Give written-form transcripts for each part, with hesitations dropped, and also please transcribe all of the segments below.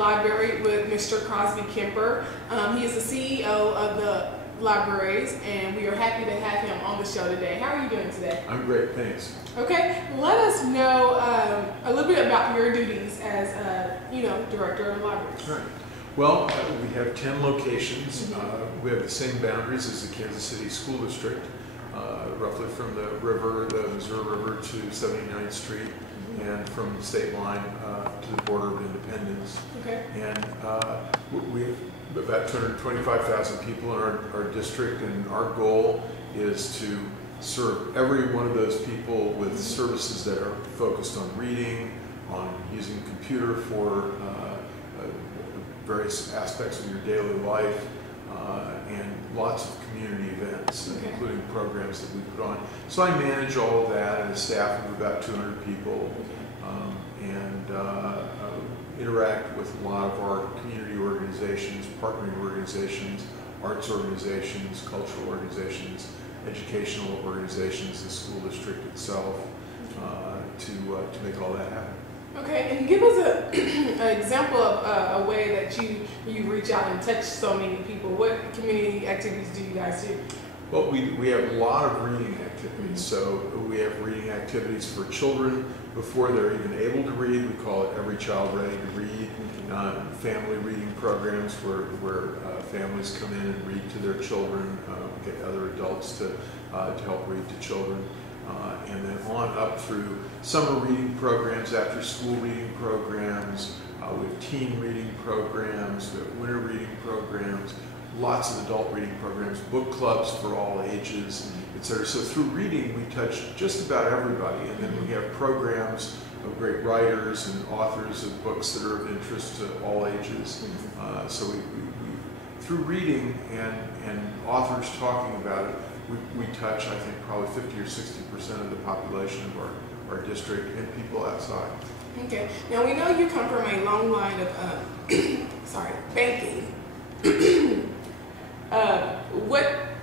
library with Mr. Crosby Kemper. He is the CEO of the libraries, and we are happy to have him on the show today. How are you doing today? I'm great, thanks. Okay, let us know a little bit about your duties as director of the libraries. Right. Well, we have 10 locations. We have the same boundaries as the Kansas City School District, roughly from the river, the Missouri River, to 79th Street, and from the state line to the border of Independence. Okay. And we have about 225,000 people in our district, and our goal is to serve every one of those people with services that are focused on reading, on using a computer for various aspects of your daily life, and lots of community events, including programs that we put on. So I manage all of that and a staff of about 200 people, and interact with a lot of our community organizations, partnering organizations, arts organizations, cultural organizations, educational organizations, the school district itself, to make all that happen. Okay, and give us an example of a way that you reach out and touch so many people. What community activities do you guys do? Well, we have a lot of reading activities. So we have reading activities for children before they're even able to read. We call it Every Child Ready to Read. Family reading programs where families come in and read to their children, get other adults to help read to children. And then on up through summer reading programs, after school reading programs, we have teen reading programs, we have winter reading programs, lots of adult reading programs, book clubs for all ages, etc. So through reading, we touch just about everybody. And then we have programs of great writers and authors of books that are of interest to all ages. So we through reading and authors talking about it, we touch, I think, probably 50 or 60% of the population of our district and people outside. Okay. Now we know you come from a long line of banking.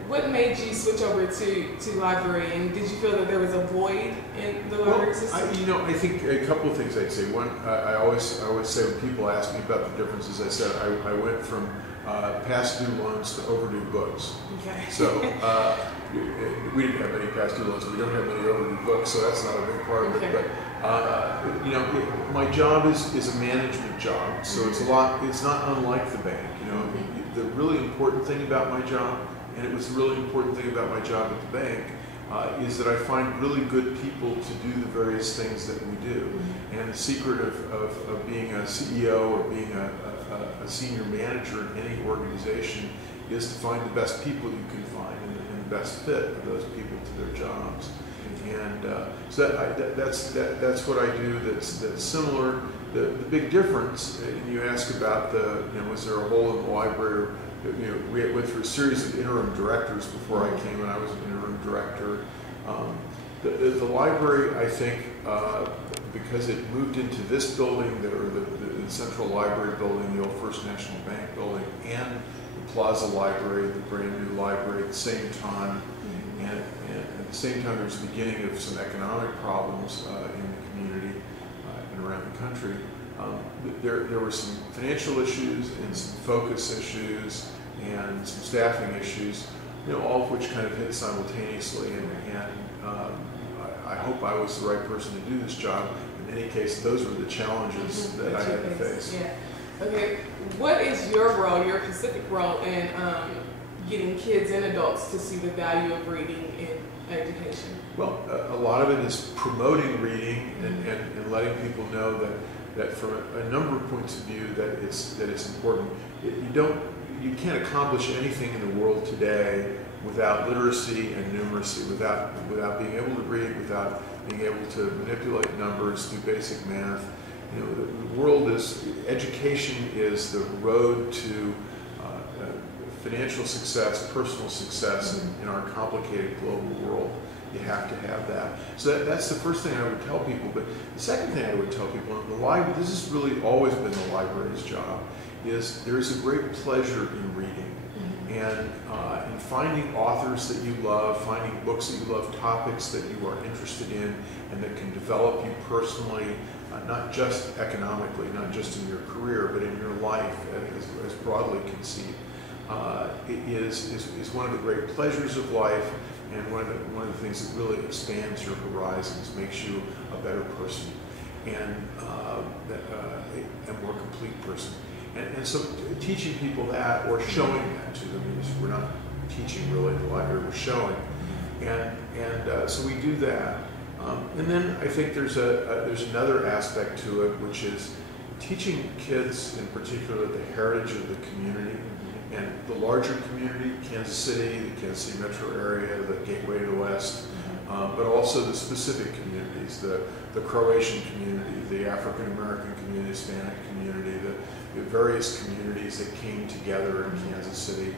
What made you switch over to library, and did you feel that there was a void in the library system? I think a couple of things I'd say. One, I always say when people ask me about the differences, I said I went from past due loans to overdue books. Okay. So we didn't have many past due loans. We don't have many overdue books, so that's not a big part of it. But my job is a management job, so it's not unlike the bank. The really important thing about my job, and it was the really important thing about my job at the bank, is that I find really good people to do the various things that we do. And the secret of being a CEO or being a senior manager in any organization is to find the best people you can find and the best fit of those people to their jobs. And so that's what I do. That's similar. The big difference, and you ask about was there a hole in the library? We went through a series of interim directors before I came, and I was an interim director. The library, I think, because it moved into this building, the Central Library building, the old First National Bank building, and the Plaza Library, the brand new library at the same time. And at the same time, there was the beginning of some economic problems in the community and around the country. There were some financial issues and some focus issues and some staffing issues, all of which kind of hit simultaneously. And I hope I was the right person to do this job. In any case, those were the challenges that I had to face. Yeah. Okay. What is your role, your specific role in getting kids and adults to see the value of reading in education? Well, a lot of it is promoting reading and letting people know that from a number of points of view that it's important. You can't accomplish anything in the world today without literacy and numeracy, without being able to read, without being able to manipulate numbers, do basic math. The world education is the road to financial success, personal success in our complicated global world. You have to have that. So that's the first thing I would tell people. But the second thing I would tell people, and the library, this has really always been the library's job, is there's a great pleasure in reading. And in finding authors that you love, finding books that you love, topics that you are interested in, and that can develop you personally not just economically, not just in your career, but in your life as broadly conceived, is one of the great pleasures of life, and one of the things that really expands your horizons, makes you a better person, and a more complete person. And so teaching people that, or showing that to them, because we're not teaching really in the library, we're showing. And so we do that. And then I think there's another aspect to it, which is teaching kids, in particular, the heritage of the community and the larger community, Kansas City, the Kansas City metro area, the gateway to the West, but also the specific communities, the Croatian community, the African American community, Hispanic community, the various communities that came together in Kansas City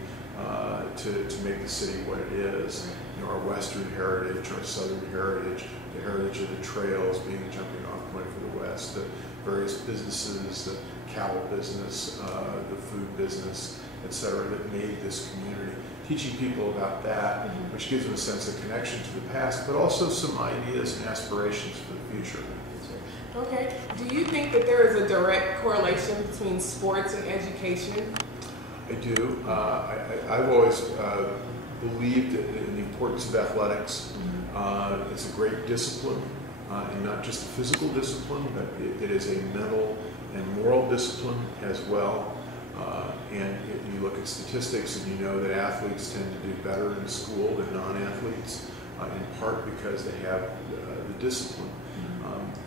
to make the city what it is. You know, our Western heritage, our Southern heritage, the heritage of the trails being the jumping off point for the West, the various businesses, the cattle business, the food business, etc., that made this community. Teaching people about that, which gives them a sense of connection to the past, but also some ideas and aspirations for the future. Okay. Do you think that there is a direct correlation between sports and education? I do. I've always believed in the importance of athletics. It's a great discipline, and not just a physical discipline, but it is a mental and moral discipline as well. And you look at statistics and you know that athletes tend to do better in school than non-athletes, in part because they have the discipline.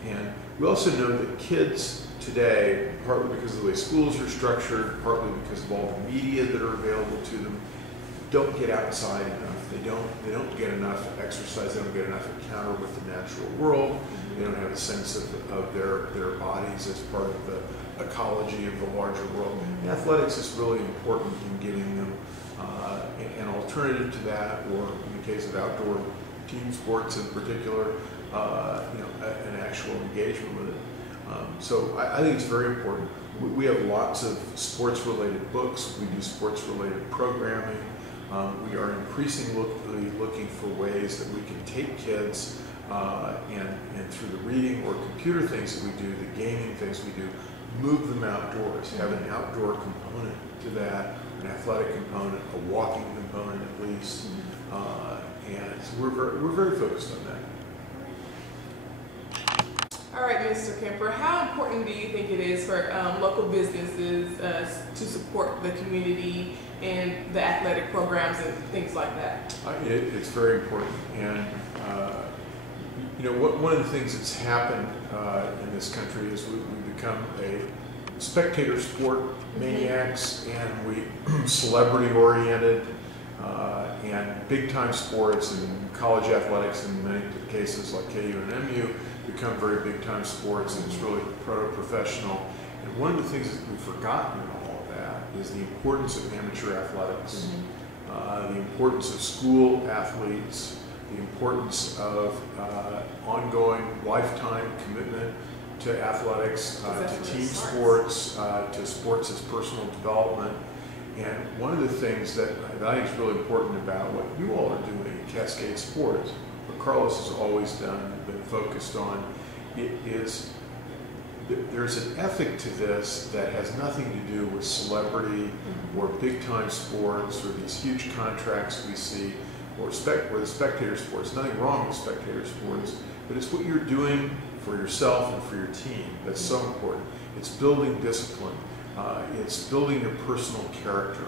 And we also know that kids today, partly because of the way schools are structured, partly because of all the media that are available to them, don't get outside enough. They don't get enough exercise. They don't get enough encounter with the natural world. They don't have a sense of their bodies as part of the ecology of the larger world. And athletics is really important in giving them an alternative to that, or in the case of outdoor team sports in particular, an actual engagement with it. So I think it's very important. We have lots of sports-related books. We do sports-related programming. We are increasingly looking for ways that we can take kids and through the reading or computer things that we do, the gaming things we do, move them outdoors, have an outdoor component to that, an athletic component, a walking component at least, and so we're very focused on that. All right, Mr. Kemper, how important do you think it is for local businesses to support the community and the athletic programs and things like that? It's very important, and one of the things that's happened in this country is we've become a spectator sport maniacs, and we celebrity oriented, and big time sports and college athletics in many cases like KU and MU become very big time sports, and it's really proto-professional. And one of the things that we've forgotten in all of that is the importance of amateur athletics, the importance of school athletes, the importance of ongoing lifetime commitment to athletics, to team sports, to sports as personal development. And one of the things that I think is really important about what you all are doing at Cascade Sports, what Carlos has always done, been focused on, is there's an ethic to this that has nothing to do with celebrity or big time sports or these huge contracts we see or the spectator sports. Nothing wrong with spectator sports, but it's what you're doing for yourself and for your team that's so important. It's building discipline. It's building your personal character.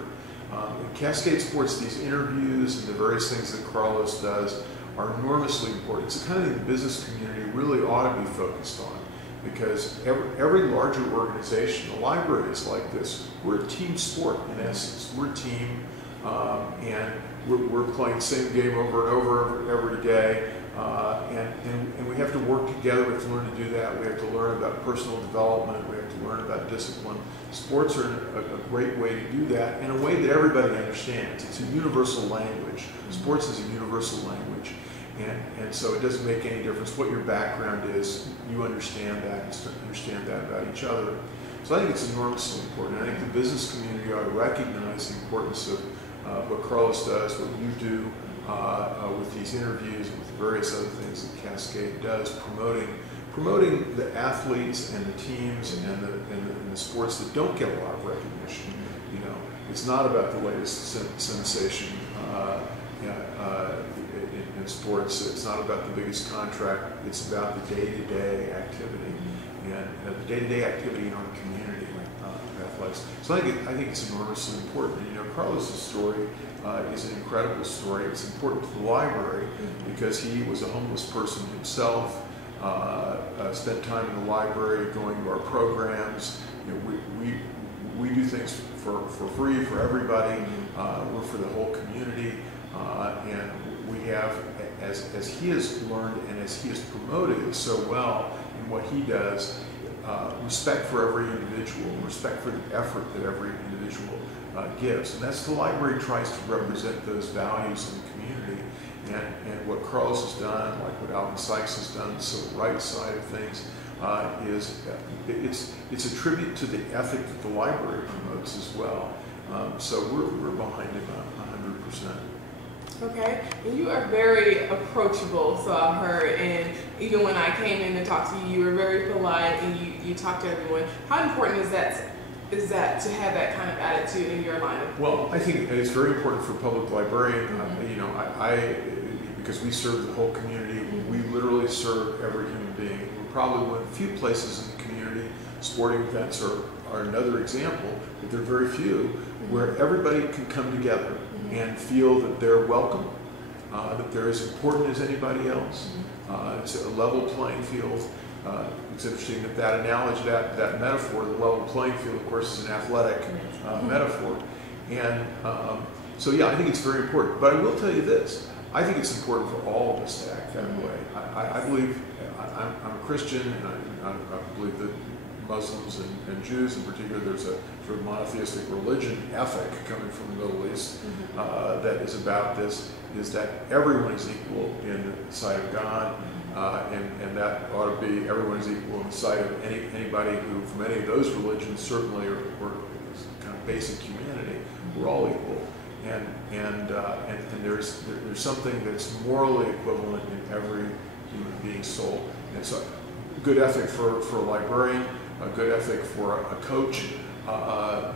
In Cascade Sports, these interviews and the various things that Carlos does are enormously important. It's the kind of thing the business community really ought to be focused on, because every larger organization, the library is like this. We're a team sport in essence. We're a team, and we're playing the same game over and over every day, and we have to work together. We have to learn to do that. We have to learn about personal development. We have to learn about discipline. Sports are a great way to do that in a way that everybody understands. It's a universal language. Sports is a universal language. And so it doesn't make any difference what your background is. You understand that and understand that about each other. So I think it's enormously important. I think the business community ought to recognize the importance of what Carlos does, what you do with these interviews, with various other things that Cascade does, promoting the athletes and the teams and the sports that don't get a lot of recognition. You know, it's not about the latest sensation in sports. It's not about the biggest contract. It's about the day-to-day activity and the day-to-day activity in our community of athletics. So I think it's enormously important. And, you know, Carlos's story is an incredible story. It's important to the library because he was a homeless person himself. Spent time in the library, going to our programs. You know, we do things for free for everybody. We're for the whole community, and we have, as he has learned and as he has promoted so well in what he does, respect for every individual, respect for the effort that every individual gives, and that's the library tries to represent those values in the community. And what Carlos has done, like what Alvin Sykes has done, the civil rights side of things, it's a tribute to the ethic that the library promotes as well. So we're behind him 100%. Okay, and you are very approachable, so I've heard, and even when I came in to talk to you, you were very polite and you talked to everyone. How important is that to have that kind of attitude in your line of work? Well, I think it's very important for a public librarian. You know, I because we serve the whole community, we literally serve every human being. We're probably one of the few places in the community, sporting events are another example, but there are very few, where everybody can come together and feel that they're welcome, that they're as important as anybody else. It's a level playing field. It's interesting that analogy, that metaphor, the level playing field, of course, is an athletic metaphor. And so, yeah, I think it's very important. But I will tell you this. I think it's important for all of us to act that way. I believe, I'm a Christian, and I believe that Muslims and Jews in particular, there's a sort of monotheistic religion ethic coming from the Middle East that is about this, is that everyone is equal in the sight of God, and that ought to be everyone is equal in the sight of anybody who, from any of those religions, certainly are kind of basic humanity. We're all equal. And there's something that's morally equivalent in every human being's soul. And so, good ethic for a librarian, a good ethic for a coach, an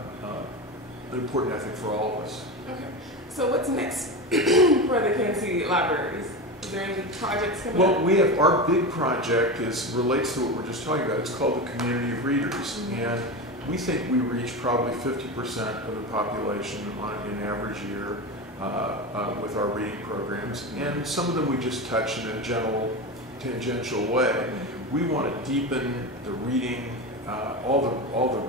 important ethic for all of us. Okay. So what's next for the Kansas City libraries? Is there any projects coming up? Well, we have our big project relates to what we're just talking about. It's called the Community of Readers, and we think we reach probably 50% of the population on an average year with our reading programs, and some of them we just touch in a general, tangential way. We want to deepen the reading, all the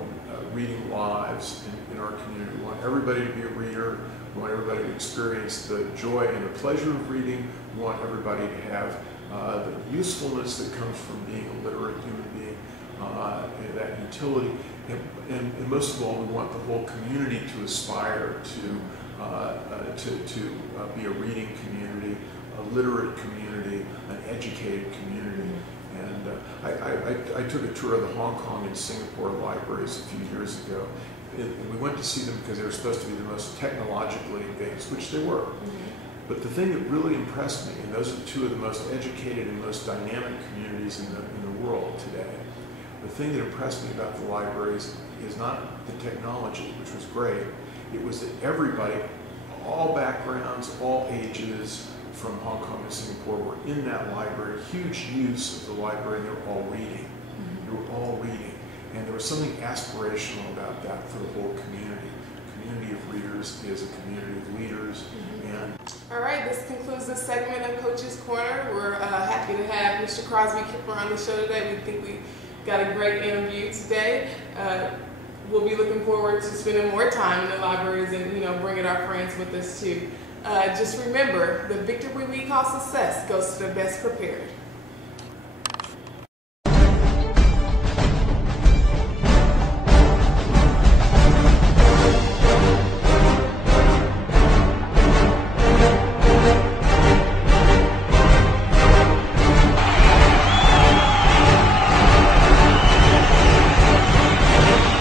reading lives in our community. We want everybody to be a reader. We want everybody to experience the joy and the pleasure of reading. We want everybody to have the usefulness that comes from being a literate human being, and that utility. And most of all, we want the whole community to aspire to be a reading community, a literate community, an educated community. And I took a tour of the Hong Kong and Singapore libraries a few years ago. We went to see them because they were supposed to be the most technologically advanced, which they were. But the thing that really impressed me, and those are two of the most educated and most dynamic communities in the world today, the thing that impressed me about the libraries is not the technology, which was great. It was that everybody, all backgrounds, all ages, from Hong Kong and Singapore were in that library, huge use of the library, and they were all reading. They were all reading. And there was something aspirational about that for the whole community. The community of readers is a community of leaders. And all right, this concludes this segment of Coach's Corner. We're happy to have Mr. Crosby Kemper on the show today. We think we got a great interview today. We'll be looking forward to spending more time in the libraries and, bringing our friends with us too. Just remember, the victory we call success goes to the best prepared.